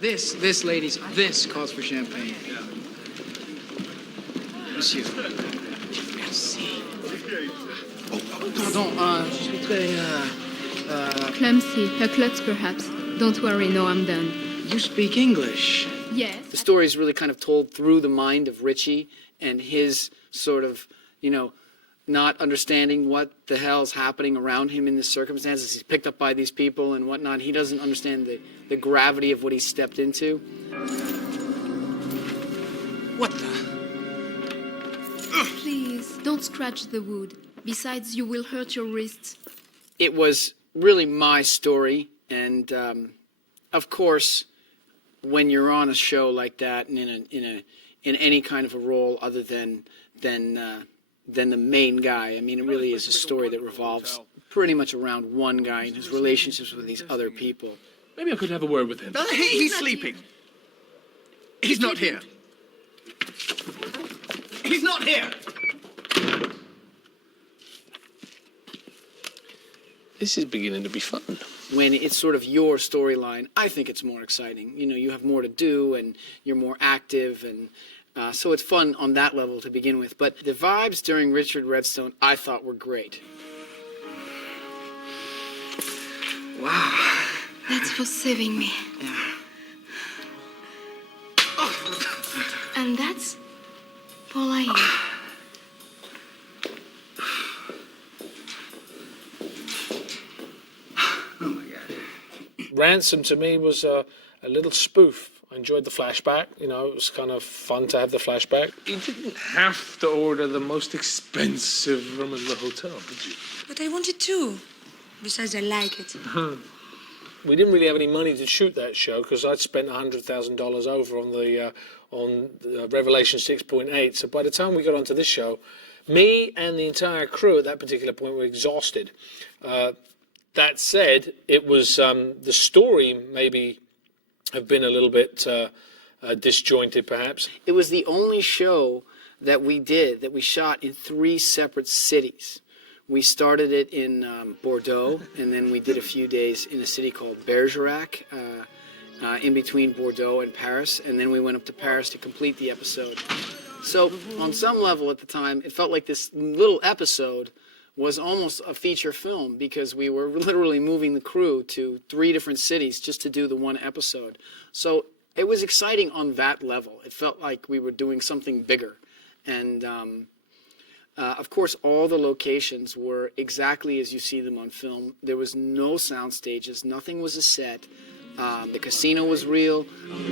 This, ladies, this calls for champagne. Monsieur. Merci. Oh, pardon, je suis très, Clumsy, her klutz perhaps. Don't worry, no, I'm done. You speak English? Yes. The story is really kind of told through the mind of Richie and his sort of, not understanding what the hell's happening around him in this circumstances. He's picked up by these people and whatnot. He doesn't understand the gravity of what he stepped into. What the? Please, don't scratch the wood. Besides, you will hurt your wrists. It was really my story, and of course, when you're on a show like that and in any kind of a role other than the main guy, I mean, it really is a story that revolves pretty much around one guy and his relationships with these other people. Maybe I could have a word with him. He's sleeping. He's not here. He's not here. This is beginning to be fun. When it's sort of your storyline, I think it's more exciting. You have more to do and you're more active, and so it's fun on that level to begin with. But the vibes during Richard Redstone, I thought were great. Wow. That's for saving me. Yeah. And that's for lying. Oh my God. Ransom to me was a little spoof. I enjoyed the flashback. It was kind of fun to have the flashback. You didn't have to order the most expensive room in the hotel, did you? But I wanted to. Besides, I like it. We didn't really have any money to shoot that show because I'd spent $100,000 over on the Revelation 6.8. So by the time we got onto this show, me and the entire crew at that particular point were exhausted. That said, it was the story maybe have been a little bit disjointed, perhaps. It was the only show that we shot in 3 separate cities. We started it in Bordeaux, and then we did a few days in a city called Bergerac, in between Bordeaux and Paris, and then we went up to Paris to complete the episode. So on some level at the time, it felt like this little episode was almost a feature film because we were literally moving the crew to 3 different cities just to do the one episode. So it was exciting on that level. It felt like we were doing something bigger. And of course, all the locations were exactly as you see them on film. There was no sound stages. Nothing was a set. The casino was real.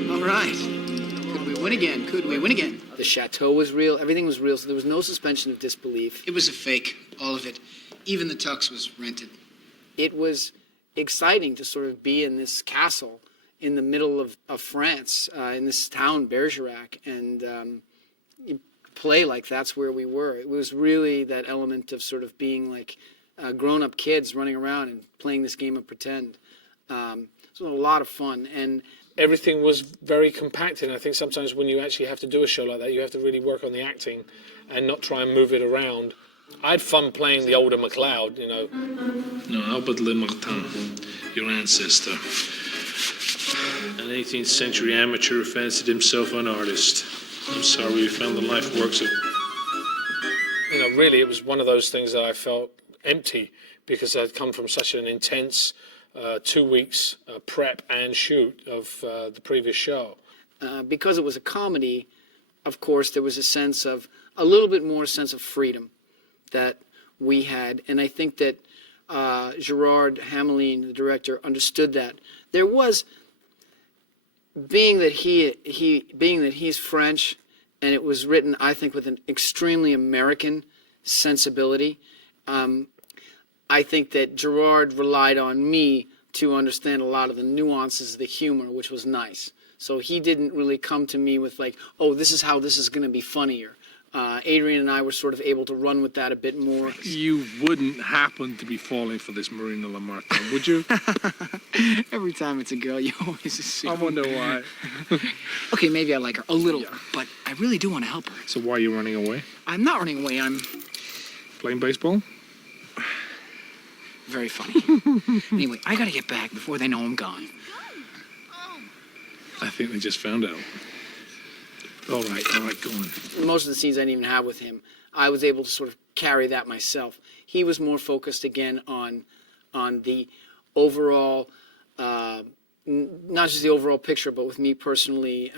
All right. Could we win again? Could we win again? The chateau was real. Everything was real, so there was no suspension of disbelief. It was a fake, all of it. Even the tux was rented. It was exciting to sort of be in this castle in the middle of France, in this town, Bergerac, and play like that's where we were. It was really that element of sort of being like grown-up kids running around and playing this game of pretend. It was a lot of fun, and everything was very compacted. And I think sometimes when you actually have to do a show like that, you have to really work on the acting and not try and move it around. I had fun playing the older MacLeod, No, Albert Le Martin, your ancestor. An 18th century amateur who fancied himself an artist. I'm sorry we found the life works of... Really, it was one of those things that I felt empty because I'd come from such an intense 2 weeks prep and shoot of the previous show. Because it was a comedy, of course, there was a little bit more sense of freedom that we had. And I think that Gerard Hamelin, the director, understood that. There was... Being that he's French, and it was written, I think, with an extremely American sensibility, I think that Gerard relied on me to understand a lot of the nuances of the humor, which was nice. So he didn't really come to me with like, oh, this is how this is going to be funnier. Adrian and I were sort of able to run with that a bit more. You wouldn't happen to be falling for this Marina Lamartin, would you? Every time it's a girl, you always assume. I wonder why. Okay, maybe I like her a little, but I really do want to help her. So why are you running away? I'm not running away, I'm... Playing baseball? Very funny. Anyway, I gotta get back before they know I'm gone. I think they just found out. All right, go on. Most of the scenes I didn't even have with him, I was able to sort of carry that myself. He was more focused again on the overall, not just the overall picture, but with me personally,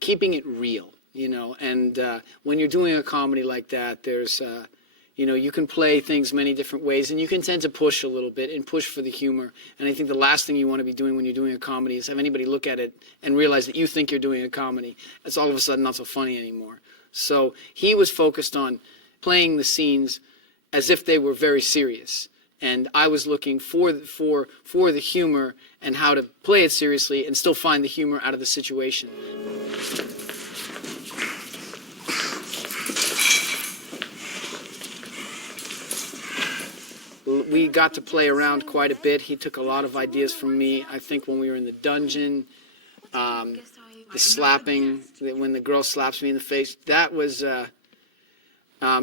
keeping it real, you know. And when you're doing a comedy like that, there's, you know, you can play things many different ways, and you can tend to push a little bit and push for the humor. And I think the last thing you want to be doing when you're doing a comedy is have anybody look at it and realize that you think you're doing a comedy. It's all of a sudden not so funny anymore. So he was focused on playing the scenes as if they were very serious. And I was looking for the humor and how to play it seriously and still find the humor out of the situation. We got to play around quite a bit. He took a lot of ideas from me. I think when we were in the dungeon, the slapping, when the girl slaps me in the face, that was,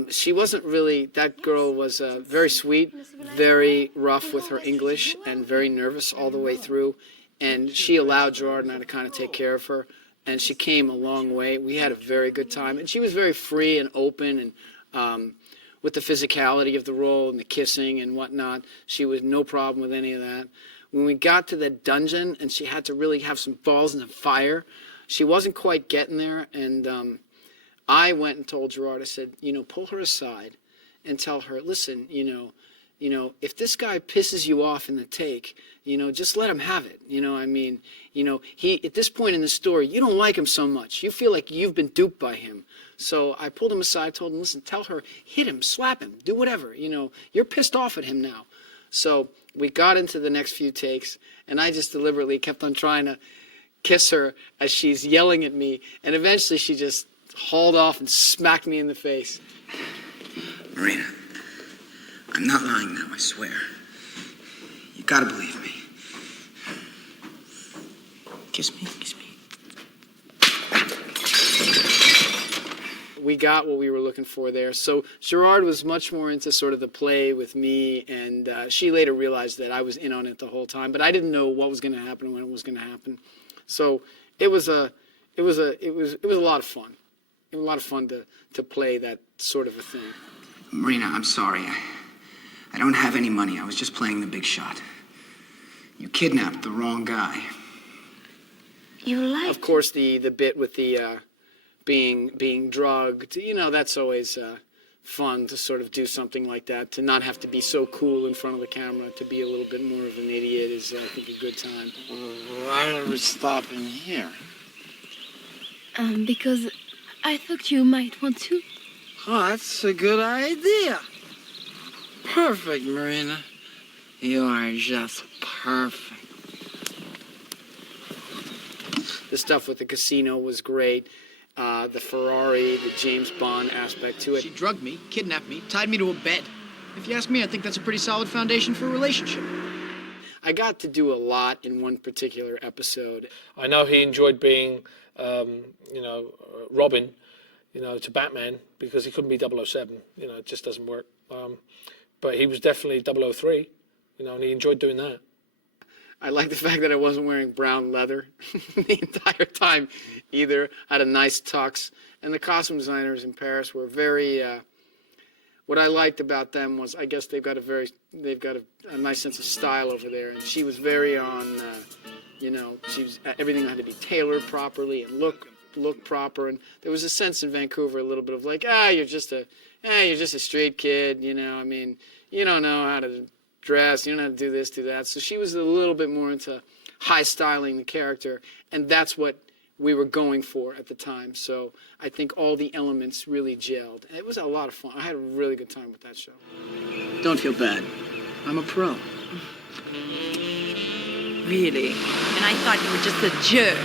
she wasn't really, that girl was very sweet, very rough with her English, and very nervous all the way through. And she allowed Gerard and I to kind of take care of her. And she came a long way. We had a very good time. And she was very free and open, and with the physicality of the role and the kissing and whatnot, she was no problem with any of that. When we got to the dungeon and she had to really have some balls and some fire, she wasn't quite getting there. And I went and told Gerard, I said, you know, pull her aside and tell her, listen, you know, if this guy pisses you off in the take, you know, just let him have it. You know, I mean, you know, at this point in the story, you don't like him so much. You feel like you've been duped by him. So I pulled him aside, told him, listen, tell her, hit him, slap him, do whatever. You know, you're pissed off at him now. So we got into the next few takes, and I just deliberately kept on trying to kiss her as she's yelling at me. And eventually she just hauled off and smacked me in the face. Marina, I'm not lying now, I swear. You gotta believe me. Kiss me, kiss me. We got what we were looking for there. So Gerard was much more into sort of the play with me, and she later realized that I was in on it the whole time, but I didn't know what was going to happen and when it was going to happen. So it was a lot of fun. It was a lot of fun to play that sort of a thing. Marina, I'm sorry. I don't have any money. I was just playing the big shot. You kidnapped the wrong guy. You like? Of course, the bit with the being drugged, you know, that's always fun to sort of do something like that, to not have to be so cool in front of the camera, to be a little bit more of an idiot is, I think, a good time. Why are we stopping here? Because I thought you might want to. Oh, that's a good idea. Perfect, Marina. You are just perfect. The stuff with the casino was great. The Ferrari, the James Bond aspect to it. She drugged me, kidnapped me, tied me to a bed. If you ask me, I think that's a pretty solid foundation for a relationship. I got to do a lot in one particular episode. I know he enjoyed being, Robin, to Batman, because he couldn't be 007. It just doesn't work. But he was definitely 003, and he enjoyed doing that. I like the fact that I wasn't wearing brown leather the entire time either. I had a nice tux. And the costume designers in Paris were very, what I liked about them was, I guess they've got a nice sense of style over there. And she was very on, everything had to be tailored properly and look proper. And there was a sense in Vancouver, a little bit of like, you're just a street kid, you don't know how to dress, you don't know how to do this, do that. So she was a little bit more into high styling the character, and that's what we were going for at the time. So I think all the elements really gelled. It was a lot of fun. I had a really good time with that show. Don't feel bad. I'm a pro. Really? And I thought you were just a jerk.